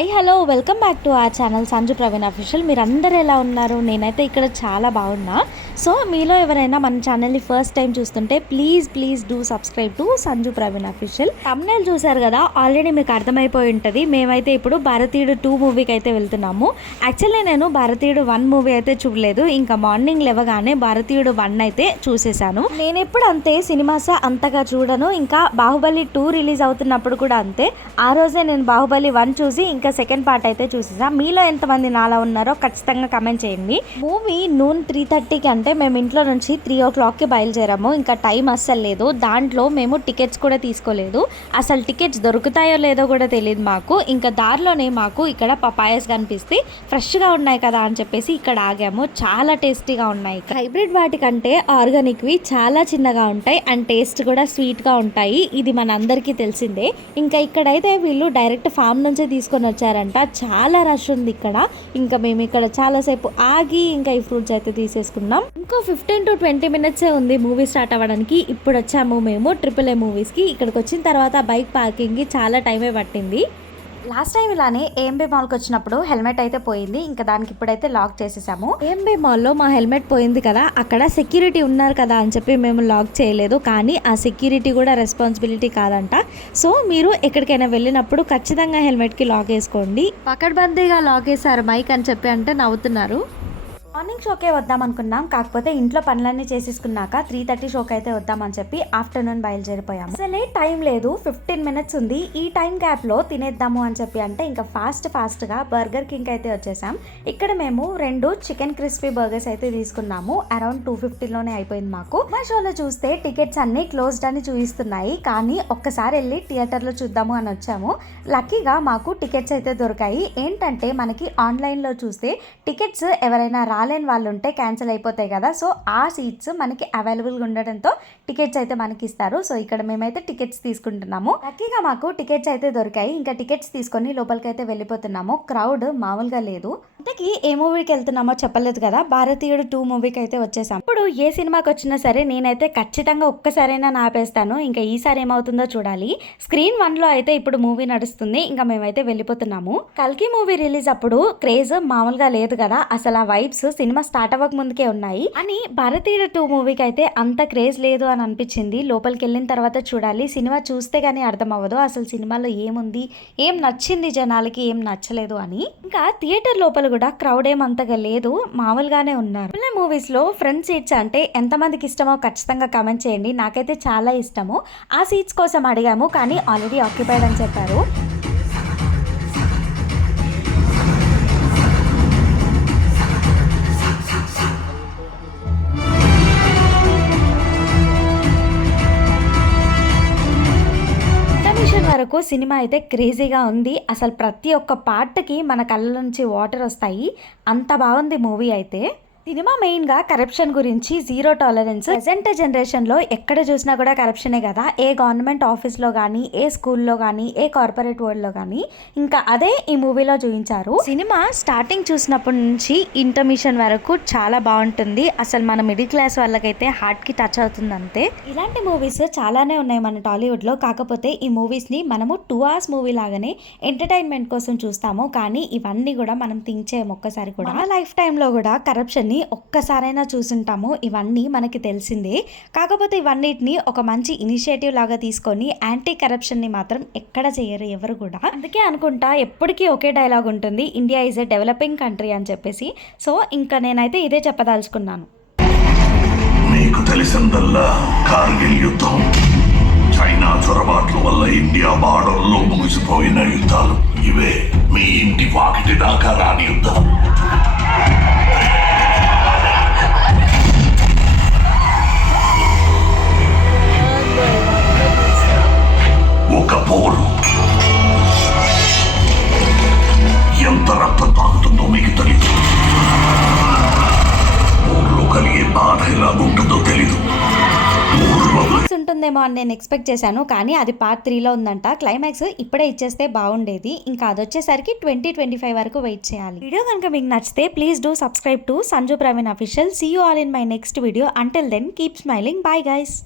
Hi hello welcome back to our channel Sanju Praveen official. మీరందరూ ఎలా ఉన్నారు? నేనైతే ఇక్కడ చాలా బాగున్నా. సో మీలో ఎవరైనా మన ఛానల్ని ఫస్ట్ టైం చూస్తుంటే please do subscribe to Sanju Praveen official. Thumbnail చూసారు కదా, ఆల్రెడీ మీకు అర్థమైపోయి ఉంటుంది. మేమైతే ఇప్పుడు భారతీయుడు 2 మూవీకి అయితే వెళ్తున్నాము. యాక్చువల్లీ నేను భారతీయుడు 1 మూవీ అయితే చూడలేదు. ఇంకా మార్నింగ్ లేవగానే భారతీయుడు 1 అయితే చూసేసాను. నేను ఎప్పుడు అంతే సినిమాస్ అంతగా చూడను. ఇంకా బాహుబలి 2 రిలీజ్ అవుతున్నప్పుడు కూడా అంతే. ఆ రోజే నేను బాహుబలి 1 చూసి ఇంకా సెకండ్ పార్ట్ అయితే చూసేసా. మీలో ఎంతమంది నాలా ఉన్నారో ఖచ్చితంగా కమెంట్ చేయండి. మూవీ నూన్ 3:30కి అంటే మేము ఇంట్లో నుంచి 3 o'clockకి బయలుదేరాము. ఇంకా టైం అస్సలు లేదు. దాంట్లో మేము టికెట్స్ కూడా తీసుకోలేదు. అసలు టికెట్స్ దొరుకుతాయో లేదో కూడా తెలియదు మాకు. ఇంకా దారిలోనే మాకు ఇక్కడ పపాయస్ కనిపిస్తే ఫ్రెష్గా ఉన్నాయి కదా అని చెప్పేసి ఇక్కడ ఆగాము. చాలా టేస్టీగా ఉన్నాయి. హైబ్రిడ్ వాటికంటే ఆర్గానిక్వి చాలా చిన్నగా ఉంటాయి అండ్ టేస్ట్ కూడా స్వీట్గా ఉంటాయి. ఇది మన అందరికీ తెలిసిందే. ఇంకా ఇక్కడైతే వీళ్ళు డైరెక్ట్ ఫామ్ నుంచే తీసుకొని వచ్చారంట. చాలా రష్ ఉంది ఇక్కడ. ఇంకా మేము ఇక్కడ చాలాసేపు ఆగి ఇంకా ఈ ఫ్రూట్స్ అయితే తీసేసుకున్నాం. ఇంకో 15 to 20 minutes ఉంది మూవీ స్టార్ట్ అవ్వడానికి. ఇప్పుడు వచ్చాము మేము AAA మూవీస్కి. ఇక్కడికి వచ్చిన తర్వాత బైక్ పార్కింగ్కి చాలా టైమే పట్టింది. లాస్ట్ టైం ఇలానే ఏఎంబీ మాల్కి వచ్చినప్పుడు హెల్మెట్ అయితే పోయింది. ఇంకా దానికి ఇప్పుడైతే లాక్ చేసేసాము. ఏఎంబీ మాల్లో మా హెల్మెట్ పోయింది కదా, అక్కడ సెక్యూరిటీ ఉన్నారు కదా అని చెప్పి మేము లాక్ చేయలేదు. కానీ ఆ సెక్యూరిటీ కూడా రెస్పాన్సిబిలిటీ కాదంట. సో మీరు ఎక్కడికైనా వెళ్ళినప్పుడు ఖచ్చితంగా హెల్మెట్కి లాక్ వేసుకోండి. పకడ్బందీగా లాక్ వేసారు మైక్ అని చెప్పి అంటే నవ్వుతున్నారు. మార్నింగ్ షోకే వద్దాం అనుకున్నాం. కాకపోతే ఇంట్లో పనులన్నీ చేసేసుకున్నాక 3:30 షోకి అయితే వద్దామని చెప్పి ఆఫ్టర్నూన్ బయలుదేరిపోయాము. అసలే టైం లేదు, 15 minutes ఉంది. ఈ టైం గ్యాప్లో తినేద్దాము అని చెప్పి అంటే ఇంకా ఫాస్ట్గా బర్గర్ కింగ్ అయితే వచ్చేసాం. ఇక్కడ మేము 2 చికెన్ క్రిస్పీ బర్గర్స్ అయితే తీసుకున్నాము. అరౌండ్ 250లోనే అయిపోయింది మాకు. మా షోలో చూస్తే టికెట్స్ అన్ని క్లోజ్డ్ అని చూపిస్తున్నాయి. కానీ ఒక్కసారి వెళ్ళి థియేటర్లో చూద్దాము అని వచ్చాము. లక్కీగా మాకు టికెట్స్ అయితే దొరికాయి. ఏంటంటే మనకి ఆన్లైన్లో చూస్తే టికెట్స్ ఎవరైనా రాలేని వాళ్ళు ఉంటే క్యాన్సిల్ అయిపోతాయి కదా. సో ఆ సీట్స్ మనకి అవైలబుల్గా ఉండడంతో టికెట్స్ అయితే మనకి ఇస్తారు. సో ఇక్కడ మేమైతే టికెట్స్ తీసుకుంటున్నాము. లక్కీగా మాకు టికెట్స్ అయితే దొరికాయి. ఇంకా టికెట్స్ తీసుకొని లోపలికి అయితే వెళ్ళిపోతున్నాము. క్రౌడ్ మామూలుగా లేదు. ఇంతకీ ఏ మూవీకి వెళ్తున్నామో చెప్పలేదు కదా. భారతీయుడు 2 మూవీకి అయితే వచ్చేసాం. ఇప్పుడు ఏ సినిమాకి వచ్చినా సరే నేనైతే ఖచ్చితంగా ఒక్కసారైనా నాపేస్తాను. ఇంకా ఈసారి ఏమవుతుందో చూడాలి. స్క్రీన్ 1లో అయితే ఇప్పుడు మూవీ నడుస్తుంది. ఇంకా మేమైతే వెళ్ళిపోతున్నాము. కల్కి మూవీ రిలీజ్ అప్పుడు క్రేజ్ మామూలుగా లేదు కదా. అసలు ఆ వైబ్స్ సినిమా స్టార్ట్ అవ్వక ముందుకే ఉన్నాయి. అని భారతీయుడు 2 మూవీకి అయితే అంత క్రేజ్ లేదు అని అనిపించింది. లోపలికి వెళ్ళిన తర్వాత చూడాలి. సినిమా చూస్తే గానీ అర్థం అవ్వదు అసలు సినిమాలో ఏముంది, ఏం నచ్చింది జనాలకి, ఏం నచ్చలేదు అని. ఇంకా థియేటర్ లోపల కూడా క్రౌడ్ ఏమంతగా లేదు, మామూలుగానే ఉన్నారు. మూవీస్ లో ఫ్రంట్ సీట్స్ అంటే ఎంతమందికి ఇష్టమో ఖచ్చితంగా కమెంట్ చేయండి. నాకైతే చాలా ఇష్టము. ఆ సీట్స్ కోసం అడిగాము కానీ ఆల్రెడీ ఆక్యుపైడ్ అని చెప్పారు. వరకు సినిమా అయితే క్రేజీగా ఉంది. అసలు ప్రతి ఒక్క పార్ట్కి మన కళ్ళ నుంచి వాటర్ వస్తాయి. అంత బాగుంది మూవీ అయితే. సినిమా మెయిన్గా కరప్షన్ గురించి, జీరో టాలరెన్స్. ప్రెజెంట్ జనరేషన్లో ఎక్కడ చూసినా కూడా కరప్షనే కదా. ఏ గవర్నమెంట్ ఆఫీస్లో కానీ, ఏ స్కూల్లో కానీ, ఏ కార్పొరేట్ వరల్డ్లో కానీ. ఇంకా అదే ఈ మూవీలో చూపించారు. సినిమా స్టార్టింగ్ చూసినప్పటి నుంచి ఇంటర్మిషన్ వరకు చాలా బాగుంటుంది. అసలు మన మిడిల్ క్లాస్ వాళ్ళకైతే హార్ట్కి టచ్ అవుతుంది అంతే. ఇలాంటి మూవీస్ చాలానే ఉన్నాయి మన టాలీవుడ్లో. కాకపోతే ఈ మూవీస్ని మనము 2 hours మూవీ లాగానే ఎంటర్టైన్మెంట్ కోసం చూస్తాము. కానీ ఇవన్నీ కూడా మనం థింక్ చేయము ఒక్కసారి కూడా. మన లైఫ్ టైంలో కూడా కరప్షన్ ఒక్కసారైనా చూసుంటాము. ఇవన్నీ మనకి తెలిసిందే. కాకపోతే ఇవన్నిటిని ఒక మంచి ఇనిషియేటివ్ లాగా తీసుకొని యాంటీ కరప్షన్ ని మాత్రం ఎక్కడ చేయరు ఎవరు కూడా. అందుకే అనుకుంటా ఎప్పటికీ ఒకే డైలాగ్ ఉంటుంది, India is a developing country అని చెప్పేసి. సో ఇంకా నేనైతే ఇదే చెప్పదలుచుకున్నాను. మీకు తెలిసిందల్లా కార్గిల్ యుద్ధం, చైనా చొరబాట్ల వల్ల ఇండియా బార్డర్లో ముగిసిపోయిన యుద్ధాలు. ఇవే మీ ఇంటి వాకిటి దాకా రాని యుద్ధం. ఒక పోరు ఎంత రక్తం తాగుతుందో మీకు తెలియదు. ఊర్లో కలిగే బాధ ఎలాగుంటుందో తెలీదు. ఉంటుందేమో అని నేను ఎక్స్పెక్ట్ చేశాను. కానీ అది పార్ట్ 3లో ఉందంట. క్లైమాక్స్ ఇప్పుడే ఇచ్చేస్తే బాగుండేది. ఇంకా అది వచ్చేసరికి 2025 వరకు వెయిట్ చేయాలి. వీడియో కనుక మీకు నచ్చితే please do subscribe to Sanju Praveen official. See you all in my next video. Until then keep smiling. Bye guys.